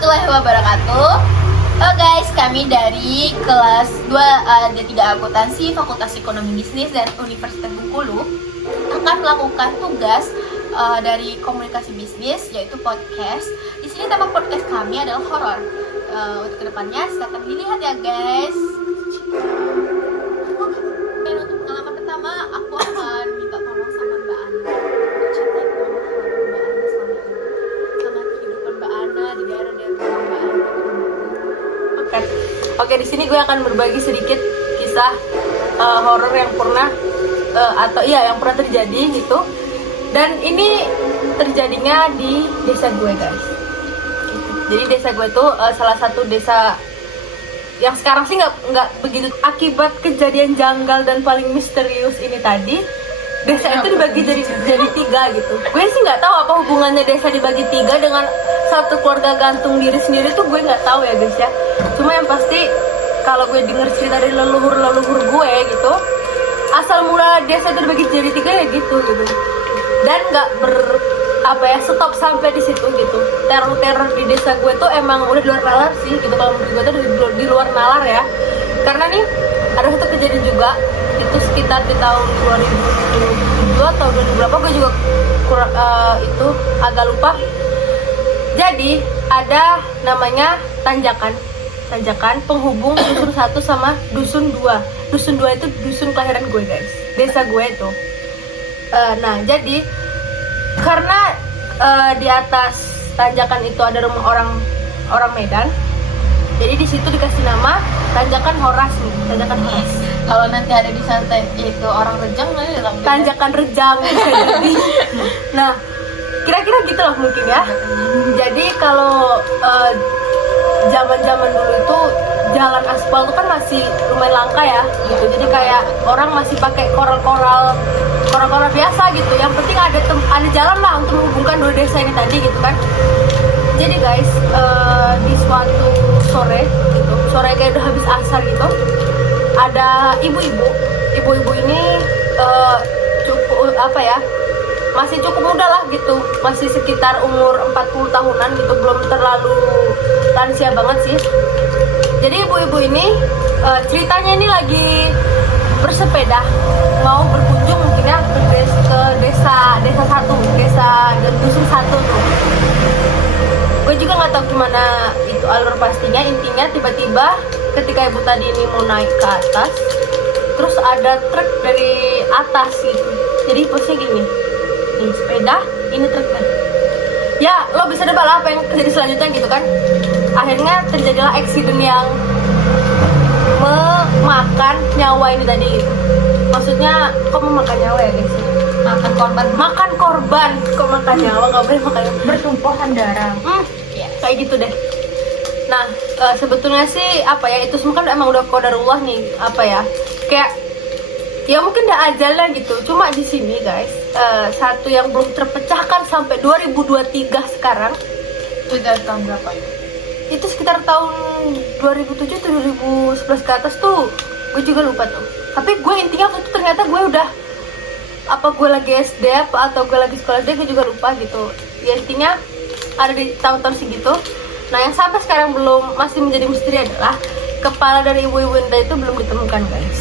warahmatullahi wabarakatuh. Oh guys, kami dari kelas 2 D3 Akuntansi Fakultas Ekonomi Bisnis dan Universitas Bengkulu akan melakukan tugas dari komunikasi bisnis, yaitu podcast. Di sini tema podcast kami adalah horor. Untuk kedepannya silakan dilihat ya guys. Dan untuk pengalaman pertama, aku akan minta tolong sama Mbak Ana. Cerita pengalaman horor Mbak Ana selama ini, sama kehidupan Mbak Ana di daerah-daerah Mbak Ana. Oke, di sini gue akan berbagi sedikit kisah horor yang pernah yang pernah terjadi gitu. Dan ini terjadinya di desa gue, guys. Jadi desa gue itu salah satu desa yang sekarang sih nggak begitu, akibat kejadian janggal dan paling misterius ini tadi. Desa itu dibagi jadi 3 gitu. Gue sih nggak tahu apa hubungannya desa dibagi 3 dengan satu keluarga gantung diri sendiri tuh, gue nggak tahu ya guys ya. Cuma yang pasti kalau gue denger cerita dari leluhur gue gitu, asal mula desa itu dibagi jadi 3 ya gitu. Dan nggak stop sampai di situ gitu. Teror di desa gue tuh emang udah di luar nalar sih gitu. Kalau menurut gue tuh di luar nalar ya. Karena nih ada satu kejadian juga, itu sekitar di tahun 2007 atau 2000 berapa, gue juga itu agak lupa. Jadi ada namanya tanjakan penghubung dusun 1 sama dusun 2. Dusun 2 itu dusun kelahiran gue guys, desa gue itu. Nah jadi karena di atas tanjakan itu ada rumah orang Medan, jadi di situ dikasih nama tanjakan Horas nih, tanjakan Horas. Kalau nanti ada di sana itu orang Rejang, tanjakan Rejang. Jadi, nah kira-kira gitulah mungkin ya. Jadi kalau zaman dulu itu jalan aspal itu kan masih lumayan langka ya gitu. Jadi kayak orang masih pakai koral-koral biasa gitu. Yang penting ada jalan lah untuk menghubungkan dua desa ini tadi gitu kan. Jadi guys, di suatu sore gitu, sore kayak udah habis asar gitu, ada ibu-ibu ini cukup masih cukup muda lah gitu, masih sekitar umur 40 tahunan gitu, belum terlalu lansia banget sih. Jadi ibu-ibu ini ceritanya ini lagi bersepeda mau berkunjung mungkin ya ke desa dusun 1 tuh. Gue juga nggak tahu gimana itu alur pastinya. Intinya tiba-tiba ketika ibu tadi ini mau naik ke atas, terus ada truk dari atas gitu. Jadi posnya gini, ini sepeda, ini truknya. Ya lo bisa nebak lah apa yang terjadi selanjutnya gitu kan. Akhirnya terjadilah eksiden yang memakan nyawa ini tadi gitu. Maksudnya kok memakan nyawa ya guys? Makan korban, kok makan nyawa, nggak boleh makan, bertumpahan darah. Kayak gitu deh. Nah sebetulnya sih itu semua kan emang udah qadarullah nih, kayak ya mungkin udah ajalnya gitu. Cuma di sini guys, satu yang belum terpecahkan sampai 2023 sekarang. Itu dari tahun berapa? Itu sekitar tahun 2007 atau 2011 ke atas tuh, gue juga lupa tuh. Tapi gue intinya waktu itu ternyata gue udah gue lagi SD atau gue lagi sekolah SD, gue juga lupa gitu. Ya intinya ada di tahun-tahun segitu. Nah yang sampai sekarang masih menjadi misteri adalah kepala dari ibu-ibu itu belum ditemukan guys.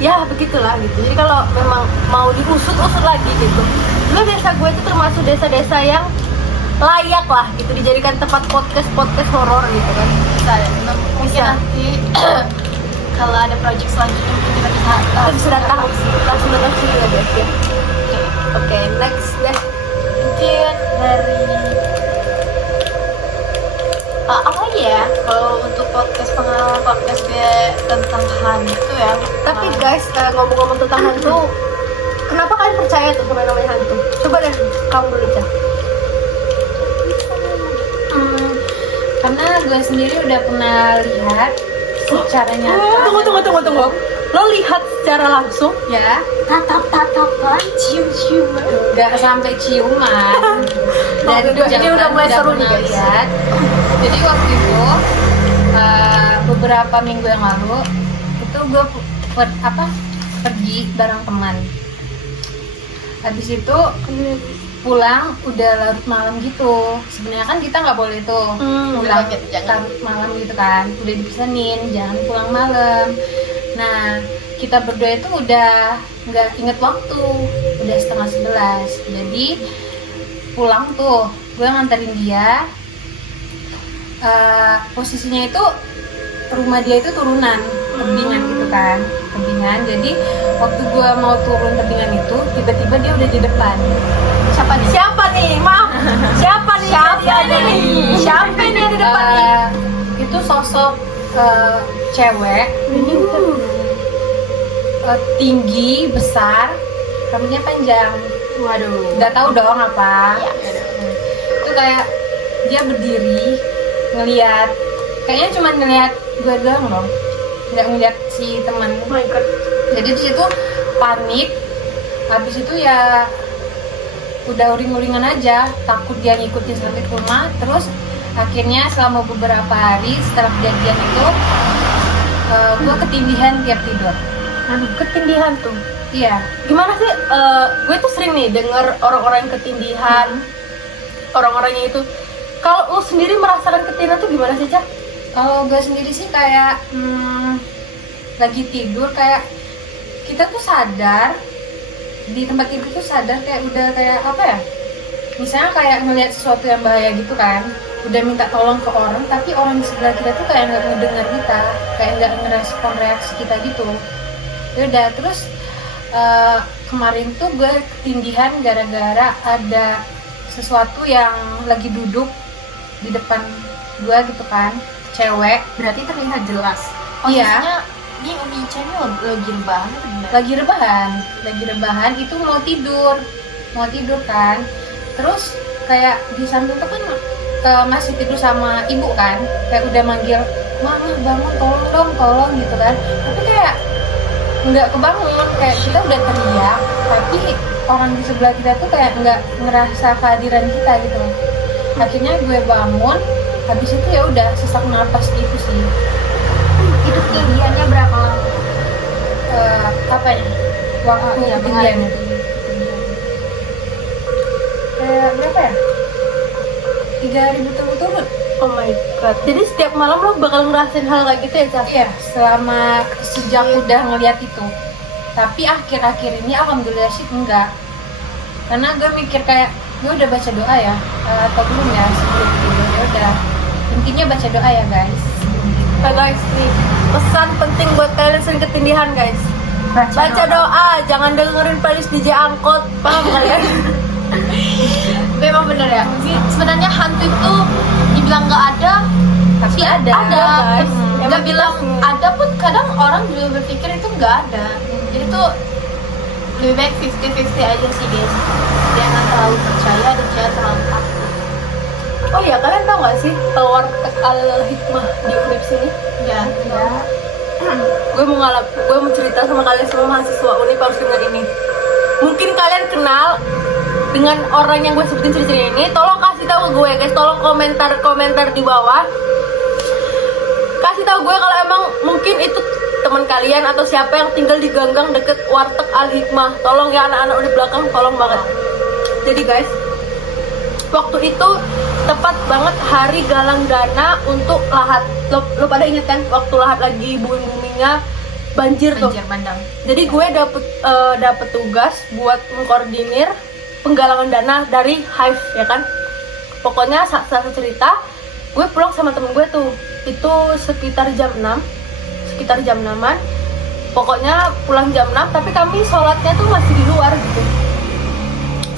Ya begitulah gitu. Jadi kalau memang mau diusut-usut lagi gitu, dulu desa gue itu termasuk desa-desa yang layak lah gitu dijadikan tempat podcast horor gitu kan. Mungkin nanti kalau ada project selanjutnya mungkin kita bisa datang langsung datang sini ya guys ya. Oke, next deh. Mungkin dari apa ya, kalau untuk pengalaman podcast dia tentang hantu ya. Tapi guys, ngomong-ngomong tentang hantu, kenapa kalian percaya tuh sama namanya hantu? Coba deh kamu dulu aja. Karena gue sendiri udah pernah lihat secara nyata. Tunggu. Lo lihat secara langsung? Ya, tatap-tatapan, cium-ciuman. Gak sampai ciuman. Dan ini udah mulai seru nih guys. Lihat. Jadi waktu itu beberapa minggu yang lalu itu gue pergi bareng teman. Habis itu pulang udah larut malam gitu. Sebenarnya kan kita nggak boleh tuh pulang larut malam gitu kan, udah dipesenin jangan pulang malam. Nah kita berdua itu udah nggak inget waktu, udah 10:30. Jadi pulang tuh gue nganterin dia. Posisinya itu rumah dia itu turunan tebingan gitu kan, tebingan. Jadi waktu gue mau turun tebingan itu tiba-tiba dia udah di depan. Siapa nih? Maaf. Siapa nih di depan nih? Itu sosok cewek, tinggi, besar, rambutnya panjang. Waduh. Nggak tahu dong apa. Ya. Itu kayak dia berdiri ngelihat, kayaknya cuma ngelihat gue doang dong, nggak ngelihat si teman. Oh my god. Jadi di situ panik. Habis itu ya udah uring-uringan aja, takut dia ngikutin sampai ke rumah. Terus akhirnya selama beberapa hari setelah kejadian itu gue ketindihan tiap tidur. Aduh, ketindihan tuh. Iya. Gimana sih? Gue tuh sering nih denger orang-orang yang ketindihan, orang-orangnya itu. Kalau lo sendiri merasakan ketindihan tuh gimana sih, Cah? Kalau gue sendiri sih kayak lagi tidur, kayak kita tuh sadar di tempat tidur tuh sadar, kayak udah kayak apa ya? Misalnya kayak ngelihat sesuatu yang bahaya gitu kan, udah minta tolong ke orang, tapi orang di sebelah kita tuh kayak nggak ngedengar kita, kayak nggak ngerespon reaksi kita gitu. Ya udah, terus kemarin tuh gue ketindihan gara-gara ada sesuatu yang lagi duduk di depan gue gitu kan, cewek. Berarti terlihat jelas. Iya. Ini Umi Ica ini lagi rebahan atau gimana? Lagi rebahan itu mau tidur kan. Terus kayak di samping tuh kan masih tidur sama ibu kan, kayak udah manggil, mama bangun, tolong gitu kan. Tapi kayak nggak kebangun, kayak kita udah teriak, tapi orang di sebelah kita tuh kayak nggak ngerasa kehadiran kita gitu. Akhirnya gue bangun, habis itu ya udah sesak napas gitu sih. Itu ketinggiannya berapa lama? Apa ya? Waktu ketinggiannya kayak berapa ya? 3.000 turut-turut. Oh my god. Jadi setiap malam lo bakal ngerasain hal kayak gitu ya, Cah? Iya, selama sejak udah ngeliat itu. Tapi akhir-akhir ini alhamdulillah sih enggak. Karena gue mikir kayak, gue udah baca doa ya, atau belum ya sebelum tidur. Ya udah, intinya baca doa ya guys. Nah guys, nih pesan penting buat kalian sering ketindihan guys. Baca doa, jangan dengerin playlist DJ angkot, paham kalian? Memang bener ya. Sebenarnya hantu itu dibilang nggak ada, Tapi ada. guys. Emang Nggak bilang ada pun kadang orang juga berpikir itu nggak ada. Jadi tuh lebih baik 50-50 aja sih guys. Jangan terlalu percaya dan jangan terlalu takut. Oh iya, kalian tau gak sih warteg Al-Hikmah di Unip sini? Ya. Gue mau cerita sama kalian semua mahasiswa Unip harus denger ini. Mungkin kalian kenal dengan orang yang gue sebutin cerita ini. Tolong kasih tahu gue guys, tolong komentar di bawah. Kasih tahu gue kalau emang mungkin itu teman kalian atau siapa yang tinggal di ganggang deket warteg Al-Hikmah. Tolong ya anak-anak Unip belakang, tolong banget. Jadi guys, waktu itu tepat banget hari galang dana untuk lahat. Lo pada inget kan waktu lahat lagi boomingnya banjir tuh. Banjir bandang. Jadi gue dapet tugas buat mengkoordinir penggalangan dana dari Hive ya kan. Pokoknya saat cerita, gue pulang sama temen gue tuh. Itu sekitar jam 6-an. Pokoknya pulang jam 6, tapi kami sholatnya tuh masih di luar gitu.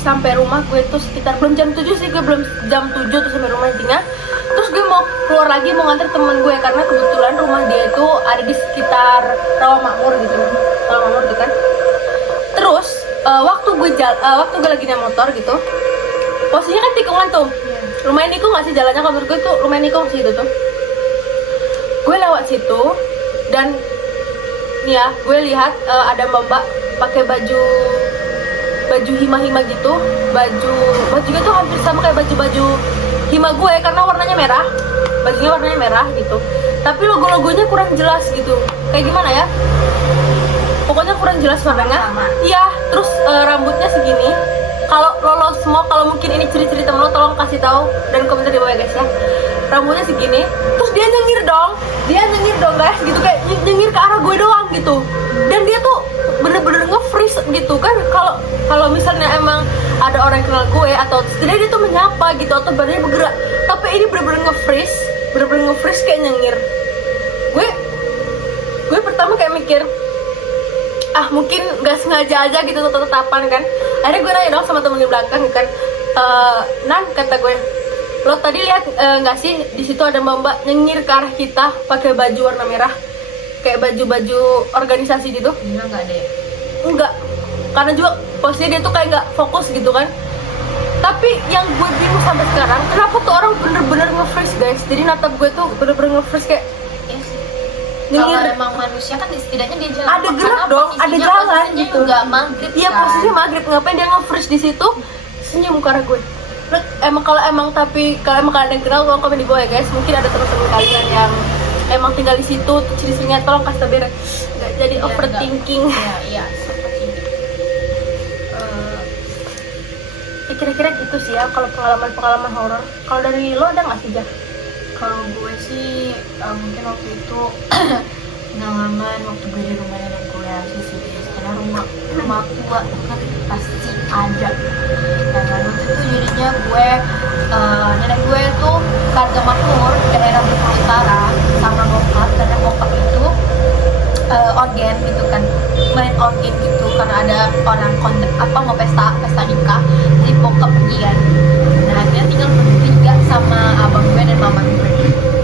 Sampai rumah gue tuh sekitar belum jam 7 sih, gue belum jam 7 tuh sampai rumah intinya. Terus gue mau keluar lagi mau nganter temen gue karena kebetulan rumah dia itu ada di sekitar Rawamakmur gitu kan. Terus waktu gue lagi naik motor gitu, posisinya kan tikungan tuh. Lumayan nikung gak sih jalannya, kalau menurut gue tuh lumayan nikung sih itu tuh. Gue lewat situ dan nih ya, gue lihat ada mbak pakai baju hima gitu, bajunya tuh hampir sama kayak baju hima gue karena warnanya merah, bajunya warnanya merah gitu, tapi logonya kurang jelas gitu, kayak gimana ya, pokoknya kurang jelas warnanya. Iya, terus rambutnya segini, kalau lo lo semua kalau mungkin ini ciri-ciri temen lo, tolong kasih tahu dan komentar di bawah ya guys ya. Rambutnya segini, terus dia nyengir dong guys, gitu kayak nyengir ke arah gue doang gitu. Dan dia tuh bener-bener nge-freeze gitu kan. Kalau misalnya emang ada orang yang kenal gue atau setidaknya dia tuh menyapa gitu atau badannya bergerak, tapi ini bener-bener nge-freeze kayak nyengir. Gue pertama kayak mikir, mungkin gak sengaja aja gitu tatapan kan. Akhirnya gue nanya dong sama temen di belakang kan, Nan, kata gue, lo tadi lihat nggak sih di situ ada mbak nyengir ke arah kita pakai baju warna merah, kayak baju organisasi gitu? Enggak, nggak ada ya? Enggak, karena juga posisinya dia tuh kayak nggak fokus gitu kan. Tapi yang gue bingung sampai sekarang, kenapa tuh orang bener-bener nge-freeze guys. Jadi natap gue tuh bener-bener nge-freeze kayak kalau emang manusia kan setidaknya dia jalan ada gerak dong, ada jalan gitu. Juga maghrib. Iya kan? Posisinya maghrib, ngapain dia nge-freeze di situ? Senyum ke arah gue. Kalau emang kalian kenal, tolong komen di bawah ya guys. Mungkin ada teman-teman kalian yang emang tinggal di situ, ciri-cirinya tolong kasih tahu biar nggak jadi overthinking. Iya, seperti itu. Kira-kira gitu sih ya kalau pengalaman horor. Kalau dari lo ada nggak sih, Jah? Kalau gue sih mungkin waktu itu pengalaman waktu gue di rumah nenek gue aja sih, karena rumah tua kan pasti ada. Dan waktu itu jadinya gue nenek gue tuh keluarga makmur daerah Bengkulu Utara sama bokap, karena bokap itu organ gitu kan, main organ gitu karena ada orang mau pesta nikah, jadi bokap pergi kan. Nah akhirnya tinggal bertiga sama abang gue dan mama gue.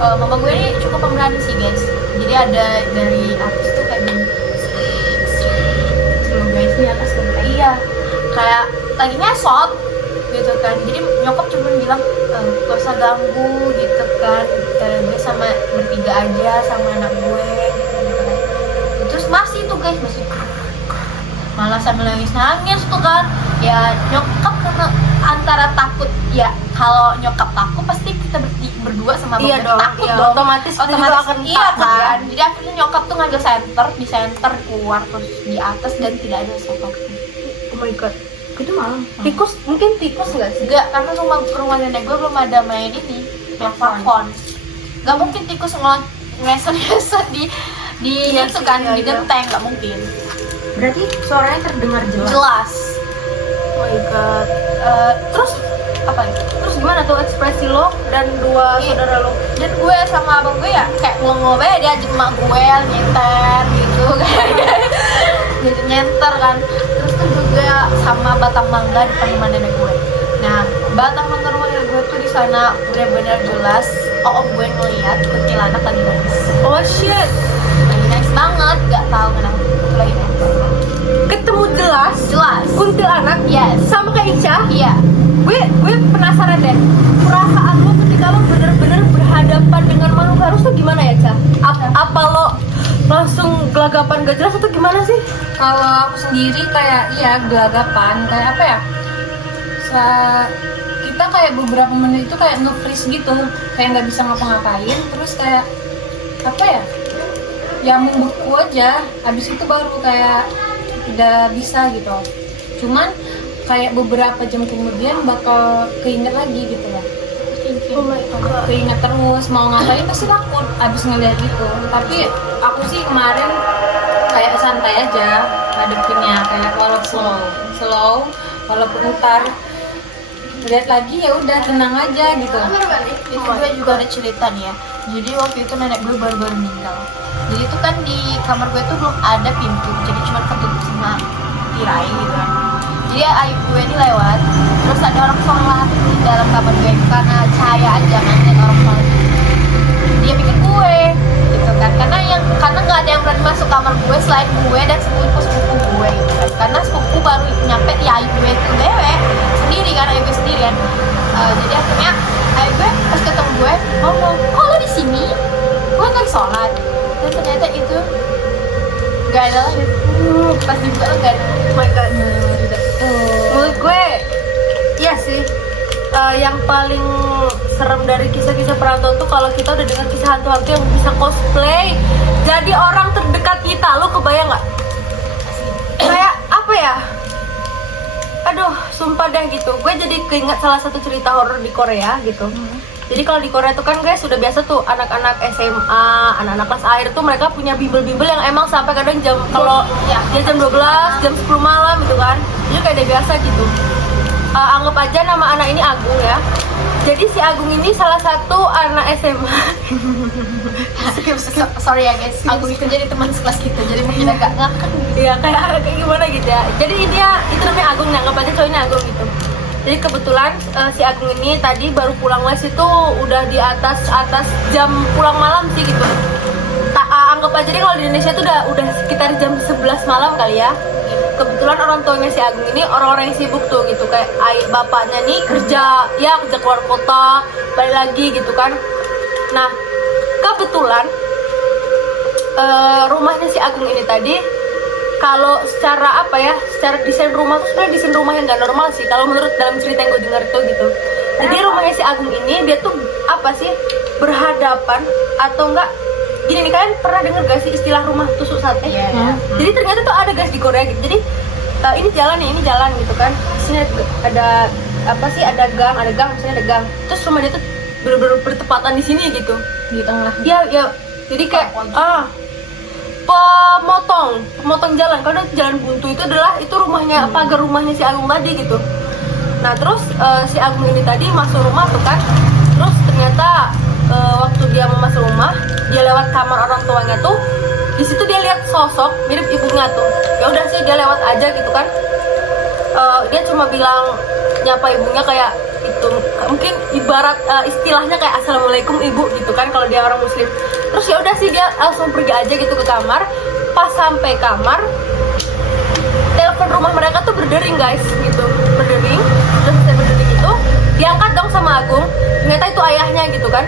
Mama gue ini cukup pemberani sih guys, jadi ada dari atas tuh kayak gini sebelum guys di atas lantai, iya kayak lagi ngesot gitu kan. Jadi nyokap cuma bilang gak usah ganggu gitu kan, gue sama bertiga aja sama anak gue gitu kan. Terus masih tuh guys, masih malah sambil nangis tuh kan. Ya nyokap karena antara takut, ya kalau nyokap takut pasti kita berdua sama abang Iya dong, takut iya, dong. otomatis akan iya takut, kan. Jadi akhirnya nyokap tuh ngambil di center keluar terus di atas dan tidak ada siapapun. Oh my god, itu malam. Tikus, mungkin tikus nggak sih? Enggak, karena rumah nenek gue belum ada main ini, main plafon. Gak mungkin tikus ngeser di Iya, itu kan, iya, di iya. genteng, gak mungkin. Berarti suaranya terdengar jelas. Jelas. Oh my god. Terus apa ya? Terus gimana tuh ekspresi lo dan dua Iya. saudara lo? Dan gue sama abang gue ya kayak ngomong aja, dia ajak emak gue nyenter gitu kan. Jadi nyenter kan. Terus tuh juga sama batang mangga di depan rumah nenek gue. Nah, batang mangga rumah nenek gue tuh di sana benar-benar jelas. Gue ngeliat kuntilanak lagi nangis. Oh shit. Lagi nangis banget, gak tahu kenapa itu lagi nangis. Ketemu jelas kuntilanak Yes. sama kayak Ica. Iya. Gue penasaran deh, perasaan lo ketika lo bener-bener berhadapan dengan makhluk halus tuh gimana ya, Ca? Apa lo langsung gelagapan gak jelas atau gimana sih? Kalau aku sendiri kayak gelagapan, kayak apa ya? Kita kayak beberapa menit itu kayak nge-freeze gitu, kayak nggak bisa ngapa-ngapain, terus kayak apa ya? Ya membeku aja. Habis itu baru kayak udah bisa gitu. Cuman kayak beberapa jam kemudian bakal keinget lagi gitu loh. Oh my god. Keinget terus, mau ngapain pasti takut abis ngeliat gitu. Tapi aku sih kemarin kayak santai aja ngadepinnya, kayak walaupun slow walaupun utar, lihat lagi ya udah tenang aja gitu. Itu gue juga ada cerita nih ya. Jadi waktu itu nenek gue baru-baru meninggal. Jadi itu kan di kamar gue tuh belum ada pintu, jadi cuma ketutup sama tirai gitu kan. Jadi ayah gue ini lewat, terus ada orang sholat di dalam kamar gue karena cahaya aja kan, dan orang sholat. Dia pikir gue gitu kan, karena nggak ada yang berani masuk kamar gue selain gue dan sepupu gue gitu kan. Karena sepupu baru nyampe, ya ayah gue itu dewe sendiri kan, ayah gue sendiri kan. Jadi akhirnya ayah gue pas ketemu gue ngomong, kok lo di sini? Gue lagi sholat. Dan ternyata itu gak ada lagi. Pas dibuka gak ada. Oh my god. Menurut gue, iya sih. Yang paling serem dari kisah-kisah perantauan tuh kalau kita udah dengar kisah hantu-hantu yang bisa cosplay jadi orang terdekat kita. Lo kebayang nggak? Kayak apa ya? Aduh, sumpah deh gitu, gue jadi keinget salah satu cerita horor di Korea gitu. Jadi kalau di Korea tuh kan guys sudah biasa tuh anak-anak SMA, anak-anak kelas akhir tuh mereka punya bimbel-bimbel yang emang sampai kadang jam kalau ya jam 12, jam 10 malam gitu kan. Itu kayak udah biasa gitu. Anggap aja nama anak ini Agung ya. Jadi si Agung ini salah satu anak SMA. Sorry ya guys, Agung itu jadi teman sekelas kita, jadi mungkin agak ngakak. Iya kayak gimana gitu ya. Jadi dia itu namanya Agung, anggap aja cowoknya Agung gitu. Jadi kebetulan si Agung ini tadi baru pulang les itu udah di atas jam pulang malam sih gitu. Anggap aja deh kalau di Indonesia itu udah sekitar jam 11 malam kali ya. Kebetulan orang tuanya si Agung ini orang-orang yang sibuk tuh gitu, kayak bapaknya nih kerja keluar kota, balik lagi gitu kan. Nah kebetulan rumahnya si Agung ini tadi, kalau secara secara desain rumah tuh sebenarnya desain rumah yang nggak normal sih kalau menurut dalam cerita yang gue dengar tuh gitu. Jadi rumahnya si Agung ini dia tuh berhadapan atau enggak gini nih, kalian pernah dengar gak sih istilah rumah tusuk sate? Iya. Jadi ternyata tuh ada guys di Korea gitu. Jadi ini jalan gitu kan. Sini ada ada gang misalnya ada gang. Terus rumah dia tuh bener-bener bertepatan di sini gitu, di tengah. Iya. Jadi kayak pemotong jalan, karena jalan buntu itu rumahnya pagar rumahnya si Agung tadi gitu. Nah terus si Agung ini tadi masuk rumah tuh kan, terus ternyata waktu dia mau masuk rumah, dia lewat kamar orang tuanya tuh, di situ dia lihat sosok mirip ibunya tuh. Ya udah sih dia lewat aja gitu kan. Dia cuma bilang nyapa ibunya kayak itu, mungkin ibarat istilahnya kayak assalamualaikum ibu gitu kan kalau dia orang muslim. Terus ya udah sih dia langsung pergi aja gitu ke kamar. Pas sampai kamar, telepon rumah mereka tuh berdering guys gitu, berdering. Terus saya berdering itu diangkat dong sama Agung, ternyata itu ayahnya gitu kan.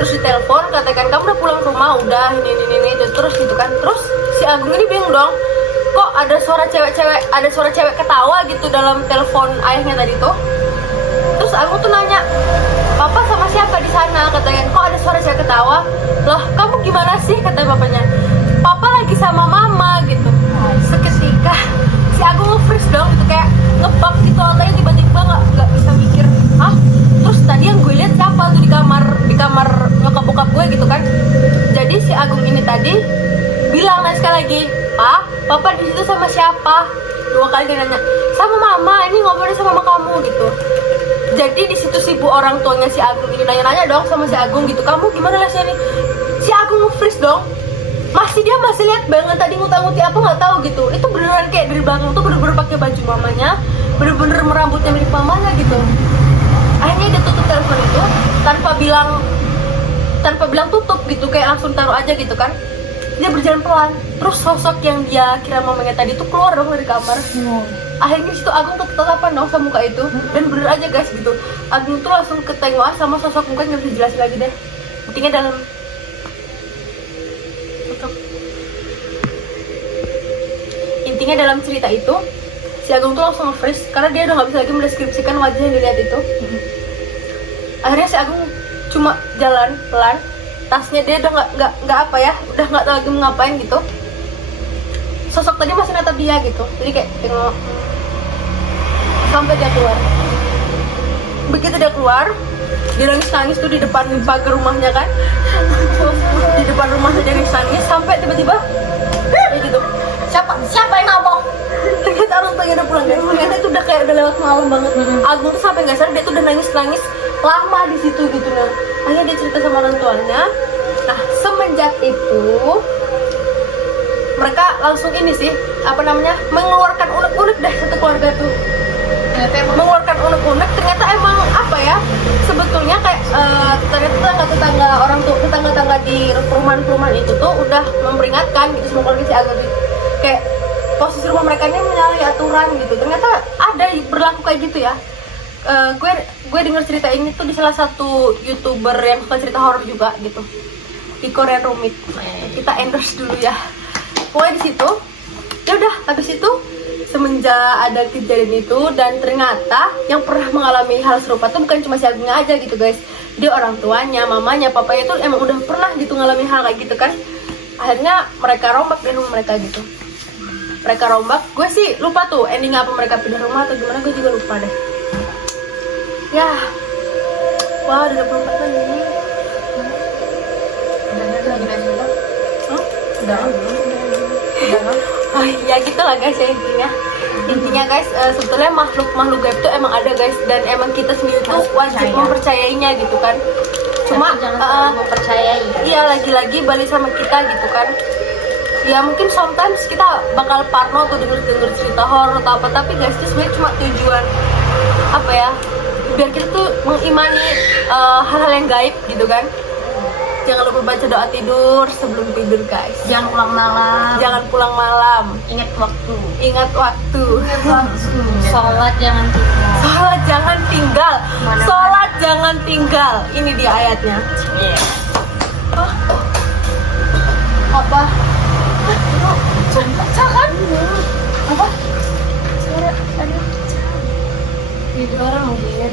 Terus ditelepon, katakan kamu udah pulang ke rumah, udah ini terus gitu kan. Terus si Agung ini bingung dong, kok ada suara cewek ketawa gitu dalam telepon ayahnya tadi tuh. Terus Agung tuh nanya, papa sama siapa di sana? Katanya, kok ada suara cewek ketawa? Loh kamu gimana sih? Katanya papanya, papa lagi sama mama gitu. Seketika si Agung nge-freeze dong gitu, kayak ngebug gitu otaknya, tiba-tiba nggak bisa mikir. Hah? Terus tadi yang gue lihat siapa tuh di kamar nyokap bokap gue gitu kan. Jadi si Agung ini tadi bilang sekali lagi, papa di situ sama siapa? 2 kali dia nanya, sama mama, ini ngobrolnya sama mama kamu gitu. Jadi di situ si bu orang tuanya si Agung ini nanya-nanya dong sama si Agung gitu, kamu gimana lesnya nih? Si Agung nge-freeze dong, dia masih lihat banget tadi nguta-nguti apa nggak tahu gitu. Itu beneran kayak dari belakang tuh bener-bener pakai baju mamanya, bener-bener merambutnya mirip mamanya gitu. Akhirnya dia tutup telepon itu tanpa bilang tutup gitu, kayak langsung taruh aja gitu kan. Dia berjalan pelan, terus sosok yang dia kira mamanya tadi tuh keluar dong dari kamar. Akhirnya situ Agung tuh tetapan dong sama muka itu, dan bener aja guys gitu. Agung tuh langsung ketengok sama sosok muka, nggak bisa jelasin lagi deh. Intinya dalam cerita itu si Agung tuh langsung nge-freeze karena dia udah nggak bisa lagi mendeskripsikan wajah yang dilihat itu. Akhirnya si Agung cuma jalan pelan, tasnya dia udah udah nggak tahu lagi mau ngapain gitu. Sosok tadi masih natap dia gitu, jadi kayak tengok sampai dia keluar. Begitu dia keluar, dia nangis tuh di depan pagar rumahnya kan. Di depan rumahnya dia nangis sampai tiba-tiba kayak gitu, siapa yang ngomong? Ternyata orang tuanya udah pulang guys. Ternyata itu udah lewat malam banget. Agung tuh sampai nggak sadar, dia tuh udah nangis lama di situ gitu. Nah akhirnya dia cerita sama orang tuanya. Nah semenjak itu mereka langsung mengeluarkan unek-unek deh satu keluarga tuh. Mengeluarkan unek-unek, ternyata emang sebetulnya kayak tetangga orang tuh, tetangga di perumahan itu tuh udah memperingatkan gitu semua keluarga si Agung, kayak posisi rumah mereka ini menyalahi aturan gitu. Ternyata ada berlaku kayak gitu ya. Gue denger cerita ini tuh di salah satu YouTuber yang suka cerita horor juga gitu, di Korean Rumit. Kita endorse dulu ya. Pokoknya di situ ya udah, habis itu semenjak ada kejadian itu, dan ternyata yang pernah mengalami hal serupa tuh bukan cuma si Agungnya aja gitu guys. Dia orang tuanya, mamanya, papanya tuh emang udah pernah gitu ngalami hal kayak gitu kan. Akhirnya mereka rombak dari rumah mereka gitu. mereka rombak. Gue sih lupa tuh endingnya apa, mereka pindah rumah atau gimana, gue juga lupa deh. Ya, wah udah 24 menit. Ya gitu lah guys ya intinya guys, sebetulnya makhluk gaib tuh emang ada guys, dan emang kita sendiri tuh wajib mempercayainya gitu kan. Cuma jangan mempercayai. iya, lagi-lagi balik sama kita gitu kan. Ya mungkin sometimes kita bakal parno tuh denger cerita horor atau apa, tapi guys itu sebenarnya cuma tujuan apa ya, biar kita tuh mengimani hal-hal yang gaib gitu kan. Jangan lupa baca doa tidur sebelum tidur guys. Jangan pulang malam. Jangan pulang malam. Ingat waktu. Ingat waktu. Sholat jangan tinggal. Sholat jangan tinggal. Sholat jangan tinggal. Ini dia ayatnya. Iya. Apa? Jangan. Apa? Suara ada. Itu orang mungkin.